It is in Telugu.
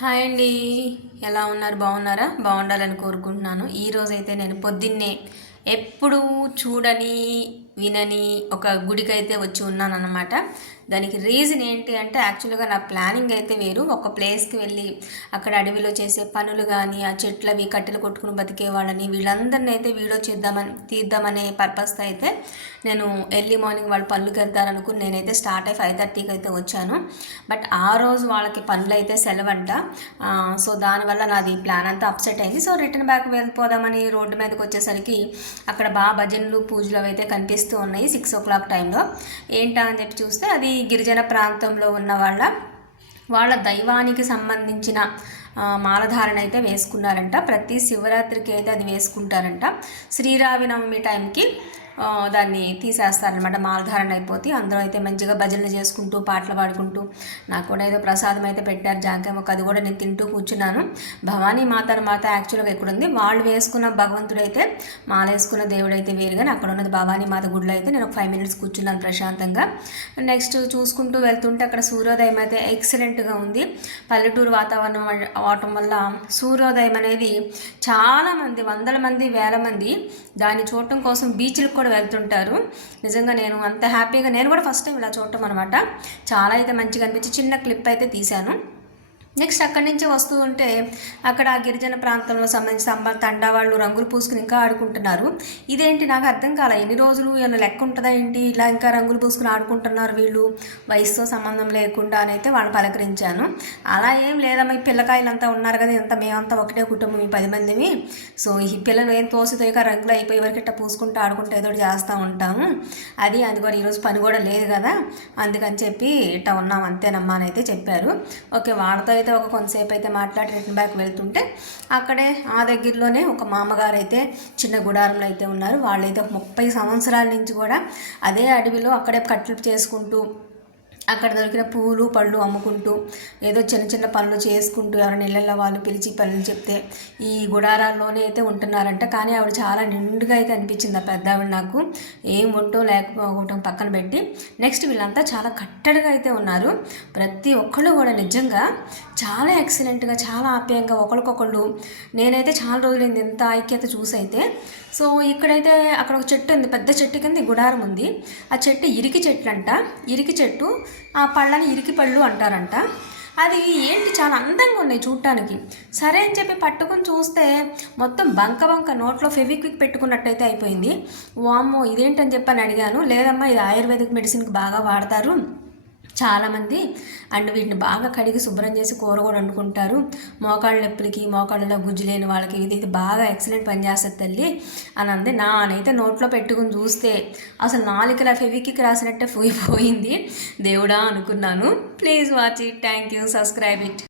హాయ్ అండి. ఎలా ఉన్నారు? బాగున్నారా? బాగుండాలని కోరుకుంటున్నాను. ఈరోజైతే నేను పొద్దున్నే ఎప్పుడూ చూడని వినని ఒక గుడికైతే వచ్చి ఉన్నానన్నమాట. దానికి రీజన్ ఏంటి అంటే యాక్చువల్గా నా ప్లానింగ్ అయితే వేరు. ఒక ప్లేస్కి వెళ్ళి అక్కడ అడవిలో చేసే పనులు కానీ ఆ చెట్లవి కట్టెలు కొట్టుకుని బతికే వాళ్ళని వీళ్ళందరినీ అయితే వీడియో తీద్దామనే పర్పస్తో అయితే నేను ఎర్లీ మార్నింగ్ వాళ్ళు పనులకు వెళ్తారనుకుని నేనైతే స్టార్ట్ అయ్యి 5:30కి అయితే వచ్చాను. బట్ ఆ రోజు వాళ్ళకి పనులు అయితే సెలవంట. సో దానివల్ల నాది ప్లాన్ అంతా అప్సెట్ అయింది. సో రిటర్న్ బ్యాక్ వెళ్ళిపోదామని రోడ్డు మీదకి వచ్చేసరికి అక్కడ బాగా భజనలు పూజలు అయితే కనిపిస్తూ ఉన్నాయి 6 o'clock టైంలో. ఏంటా అని చెప్పి చూస్తే అది గిరిజన ప్రాంతంలో ఉన్న వాళ్ళ దైవానికి సంబంధించిన మాలధారణ అయితే వేసుకున్నారంట. ప్రతి శివరాత్రికి అయితే అది వేసుకుంటారంట. శ్రీరామనవమి టైంకి దాన్ని తీసేస్తారనమాట. మాలధారణ అయిపోతే అందరూ అయితే మంచిగా భజనలు చేసుకుంటూ పాటలు పాడుకుంటూ నాకు కూడా ఏదో ప్రసాదం అయితే పెట్టారు, జాంకాయ మొక్క. అది కూడా నేను తింటూ కూర్చున్నాను. భవానీ మాత యాక్చువల్గా ఎక్కడుంది, వాళ్ళు వేసుకున్న భగవంతుడైతే మాల వేసుకున్న దేవుడు అయితే వేరు, కానీ అక్కడ ఉన్నది భవానీ మాత గుడిలో అయితే నేను ఒక 5 minutes కూర్చున్నాను ప్రశాంతంగా. నెక్స్ట్ చూసుకుంటూ వెళ్తుంటే అక్కడ సూర్యోదయం అయితే ఎక్సలెంట్గా ఉంది. పల్లెటూరు వాతావరణం అవటం వల్ల సూర్యోదయం అనేది చాలామంది, వందల మంది, వేల మంది దాన్ని చూడటం కోసం బీచ్లకు కూడా వెళ్తుంటారు. నిజంగా నేను అంత హ్యాపీగా, నేను కూడా ఫస్ట్ టైం ఇలా చూడటం అనమాట. చాలా అయితే మంచిగా అనిపించి చిన్న క్లిప్ అయితే తీశాను. నెక్స్ట్ అక్కడి నుంచి వస్తూ ఉంటే అక్కడ గిరిజన ప్రాంతంలో సంబంధించి తండా వాళ్ళు రంగులు పూసుకుని ఇంకా ఆడుకుంటున్నారు. ఇదేంటి నాకు అర్థం కాలే, ఎన్ని రోజులు ఏమైనా లెక్క ఉంటుందా ఏంటి, ఇలా ఇంకా రంగులు పూసుకుని ఆడుకుంటున్నారు వీళ్ళు వయసుతో సంబంధం లేకుండా అని అయితే వాళ్ళని పలకరించాను. అలా ఏం లేదమ్మా, ఈ పిల్లకాయలంతా ఉన్నారు కదా, ఇంత మేమంతా ఒకటే కుటుంబం, ఈ 10 మందిని. సో ఈ పిల్లలు ఏం తోసితోయక రంగులు అయిపోయి వరకు ఇట్లా పూసుకుంటూ ఆడుకుంటూ ఏదో చేస్తూ ఉంటాము. అందుకని ఈరోజు పని కూడా లేదు కదా, అందుకని చెప్పి ఇట్లా ఉన్నాం అంతేనమ్మా అని అయితే చెప్పారు. ఓకే, వాళ్ళతో అయితే ఒక కొంతసేపు అయితే మాట్లాడి రిటర్న్ బ్యాక్ వెళ్తుంటే అక్కడే ఆ దగ్గరలోనే ఒక మామగారు అయితే చిన్న గుడారంలో అయితే ఉన్నారు. వాళ్ళైతే 30 సంవత్సరాల నుంచి కూడా అదే అడవిలో అక్కడే కట్టెలు చేసుకుంటూ అక్కడ దొరికిన పూలు పళ్ళు అమ్ముకుంటూ ఏదో చిన్న చిన్న పనులు చేసుకుంటూ ఎవరైనా ఇళ్ళల్లో వాళ్ళు పిలిచి పనులు చెప్తే ఈ గుడారాల్లోనే అయితే ఉంటున్నారంట. కానీ ఆవిడ చాలా నిండుగా అయితే అనిపించింది ఆ పెద్ద ఆవిడ నాకు. ఏం ఒంటో లేకపోవటం పక్కన పెట్టి నెక్స్ట్ వీళ్ళంతా చాలా కట్టడిగా అయితే ఉన్నారు. ప్రతి ఒక్కళ్ళు కూడా నిజంగా చాలా ఎక్సలెంట్గా, చాలా ఆప్యాయంగా ఒకరికొకళ్ళు. నేనైతే చాలా రోజులైంది ఇంత ఐక్యత చూసైతే. సో ఇక్కడైతే అక్కడ ఒక చెట్టు ఉంది, పెద్ద చెట్టు కింద గుడారం ఉంది. ఆ చెట్టు ఇరికి చెట్లు అంట. ఇరికి చెట్టు ఆ పళ్ళని ఇరికి పళ్ళు అంటారంట. అది ఏంటి చాలా అందంగా ఉన్నాయి చూడటానికి. సరే అని చెప్పి పట్టుకుని చూస్తే మొత్తం బంక నోట్లో ఫెవిక్విక్ పెట్టుకున్నట్టయితే అయిపోయింది. వామ్మో ఇదేంటని చెప్పని అడిగాను. లేదమ్మా, ఇది ఆయుర్వేదిక్ మెడిసిన్కి బాగా వాడతారు చాలామంది, అండ్ వీటిని బాగా కడిగి శుభ్రం చేసి కూర కూడా వండుకుంటారు. మోకాళ్ళ నొప్పులకి, మోకాళ్ళలో గుజ్జు లేని వాళ్ళకి ఇది బాగా ఎక్సలెంట్ పనిచేస్తుంది తల్లి అని అంది. నానైతే నోట్లో పెట్టుకుని చూస్తే అసలు నాలుకలా ఫెవిక్విక్ రాసినట్టే పోయిపోయింది. దేవుడా అనుకున్నాను. Please watch it. Thank you. Subscribe it.